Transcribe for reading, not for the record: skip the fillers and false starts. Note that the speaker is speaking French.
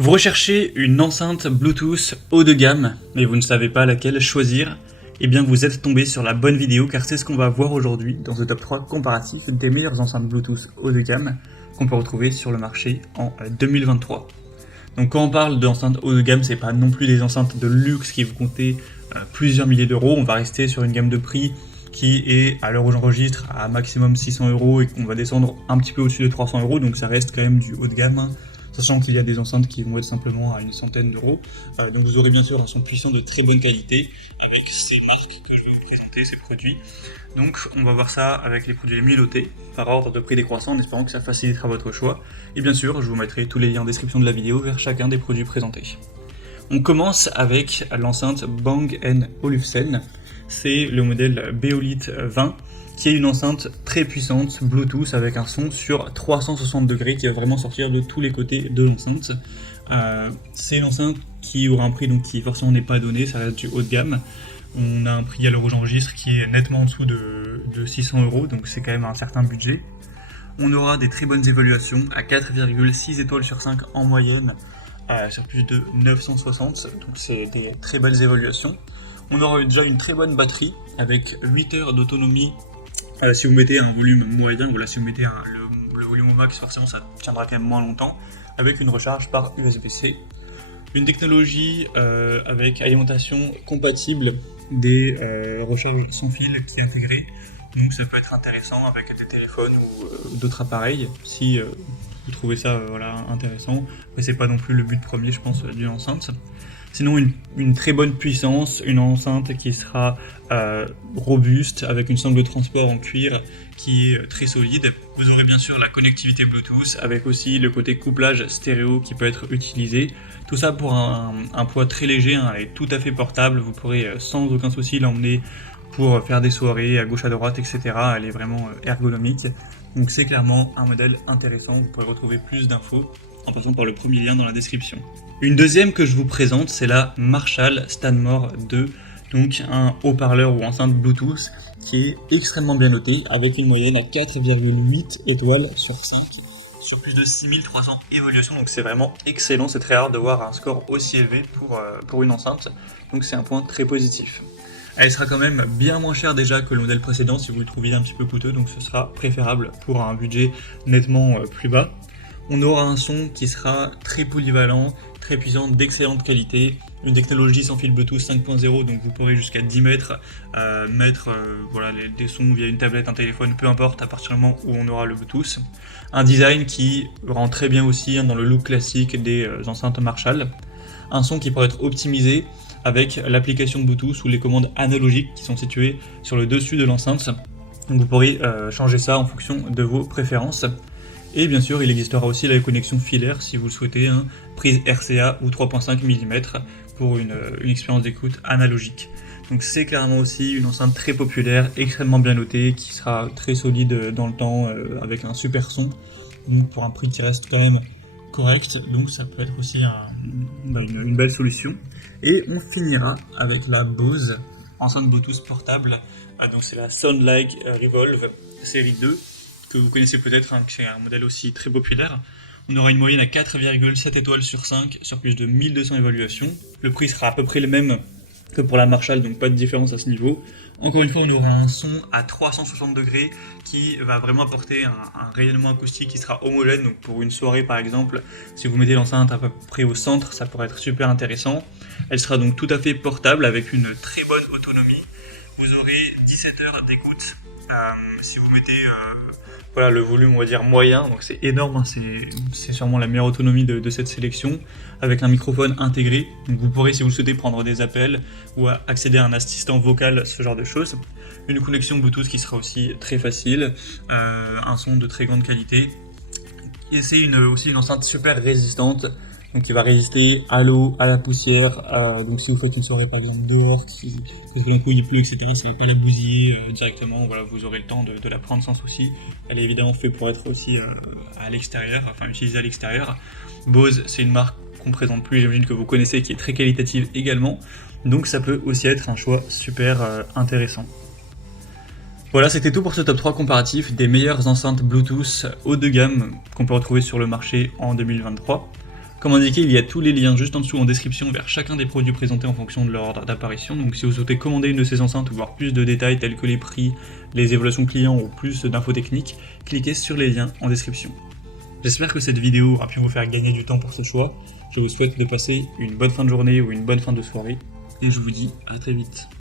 Vous recherchez une enceinte Bluetooth haut de gamme, mais vous ne savez pas laquelle choisir? Eh bien vous êtes tombé sur la bonne vidéo car c'est ce qu'on va voir aujourd'hui dans ce top 3 comparatif des meilleures enceintes Bluetooth haut de gamme qu'on peut retrouver sur le marché en 2023. Donc quand on parle d'enceintes haut de gamme, c'est pas non plus des enceintes de luxe qui vont compter plusieurs milliers d'euros, on va rester sur une gamme de prix qui est, à l'heure où j'enregistre, à maximum 600 euros et qu'on va descendre un petit peu au-dessus de 300 euros, donc ça reste quand même du haut de gamme, hein, sachant qu'il y a des enceintes qui vont être simplement à une centaine d'euros. Donc vous aurez bien sûr un son puissant de très bonne qualité avec ces marques que je vais vous présenter, ces produits. Donc on va voir ça avec les produits les mieux notés, par ordre de prix décroissant, en espérant que ça facilitera votre choix. Et bien sûr, je vous mettrai tous les liens en description de la vidéo vers chacun des produits présentés. On commence avec l'enceinte Bang & Olufsen. C'est le modèle Beolith 20 qui est une enceinte très puissante Bluetooth avec un son sur 360 degrés qui va vraiment sortir de tous les côtés de l'enceinte. C'est une enceinte qui aura un prix donc, qui forcément n'est pas donné, ça reste du haut de gamme. On a un prix à l'heure où j'enregistre qui est nettement en dessous de 600 euros, donc c'est quand même un certain budget. On aura des très bonnes évaluations à 4,6 étoiles sur 5 en moyenne, sur plus de 960, donc c'est des très belles évaluations. On aura déjà une très bonne batterie avec 8 heures d'autonomie. Si vous mettez un volume moyen, voilà, si vous mettez le volume au max, forcément ça tiendra quand même moins longtemps, avec une recharge par USB-C. Une technologie avec alimentation compatible des recharges sans fil qui est intégrée. Donc ça peut être intéressant avec des téléphones ou d'autres appareils si vous trouvez ça intéressant. Mais c'est pas non plus le but premier, je pense, d'une enceinte. Sinon, une très bonne puissance, une enceinte qui sera robuste, avec une sangle de transport en cuir qui est très solide. Vous aurez bien sûr la connectivité Bluetooth, avec aussi le côté couplage stéréo qui peut être utilisé. Tout ça pour un poids très léger, hein, et tout à fait portable. Vous pourrez sans aucun souci l'emmener pour faire des soirées à gauche à droite, etc. Elle est vraiment ergonomique. Donc c'est clairement un modèle intéressant. Vous pourrez retrouver plus d'infos en passant par le premier lien dans la description. Une deuxième que je vous présente, c'est la Marshall Stanmore 2, donc un haut-parleur ou enceinte Bluetooth qui est extrêmement bien noté, avec une moyenne à 4,8 étoiles sur 5, sur plus de 6300 évaluations, donc c'est vraiment excellent, c'est très rare de voir un score aussi élevé pour une enceinte, donc c'est un point très positif. Elle sera quand même bien moins chère déjà que le modèle précédent si vous le trouviez un petit peu coûteux, donc ce sera préférable pour un budget nettement plus bas. On aura un son qui sera très polyvalent, très puissant, d'excellente qualité, une technologie sans fil Bluetooth 5.0, donc vous pourrez jusqu'à 10 mètres mettre des sons via une tablette, un téléphone, peu importe, à partir du moment où on aura le Bluetooth. Un design qui rend très bien aussi dans le look classique des enceintes Marshall. Un son qui pourrait être optimisé avec l'application Bluetooth ou les commandes analogiques qui sont situées sur le dessus de l'enceinte. Donc vous pourrez changer ça en fonction de vos préférences. Et bien sûr, il existera aussi la connexion filaire si vous le souhaitez, prise RCA ou 3.5 mm pour une expérience d'écoute analogique. Donc c'est clairement aussi une enceinte très populaire, extrêmement bien notée, qui sera très solide dans le temps avec un super son, donc pour un prix qui reste quand même correct, donc ça peut être aussi une belle solution. Et on finira avec la Bose enceinte Bluetooth portable, donc c'est la Soundlike Revolve série 2, que vous connaissez peut-être, que c'est un modèle aussi très populaire. On aura une moyenne à 4,7 étoiles sur 5 sur plus de 1200 évaluations. Le prix sera à peu près le même que pour la Marshall, donc pas de différence à ce niveau. Encore une fois, on aura un son à 360 degrés qui va vraiment apporter un rayonnement acoustique qui sera homogène. Donc pour une soirée par exemple, si vous mettez l'enceinte à peu près au centre, ça pourrait être super intéressant. Elle sera donc tout à fait portable avec une très bonne autonomie. Vous aurez 17 heures d'écoute si vous mettez le volume, on va dire, moyen, donc c'est énorme, c'est sûrement la meilleure autonomie de cette sélection, avec un microphone intégré, donc vous pourrez, si vous le souhaitez, prendre des appels ou accéder à un assistant vocal, ce genre de choses. Une connexion Bluetooth qui sera aussi très facile, un son de très grande qualité, et c'est aussi une enceinte super résistante, donc qui va résister à l'eau, à la poussière, donc si vous faites une soirée par exemple dehors, parce que d'un coup il pleut, etc., ça ne va pas la bousiller directement, vous aurez le temps de la prendre sans souci. Elle est évidemment faite pour être aussi à l'extérieur, utilisée à l'extérieur. Bose, c'est une marque qu'on présente plus, j'imagine que vous connaissez, qui est très qualitative également, donc ça peut aussi être un choix super intéressant. Voilà, c'était tout pour ce top 3 comparatif des meilleures enceintes Bluetooth haut de gamme qu'on peut retrouver sur le marché en 2023. Comme indiqué, il y a tous les liens juste en dessous en description vers chacun des produits présentés en fonction de leur ordre d'apparition. Donc si vous souhaitez commander une de ces enceintes ou voir plus de détails tels que les prix, les évaluations clients ou plus d'infos techniques, cliquez sur les liens en description. J'espère que cette vidéo aura pu vous faire gagner du temps pour ce choix. Je vous souhaite de passer une bonne fin de journée ou une bonne fin de soirée. Et je vous dis à très vite.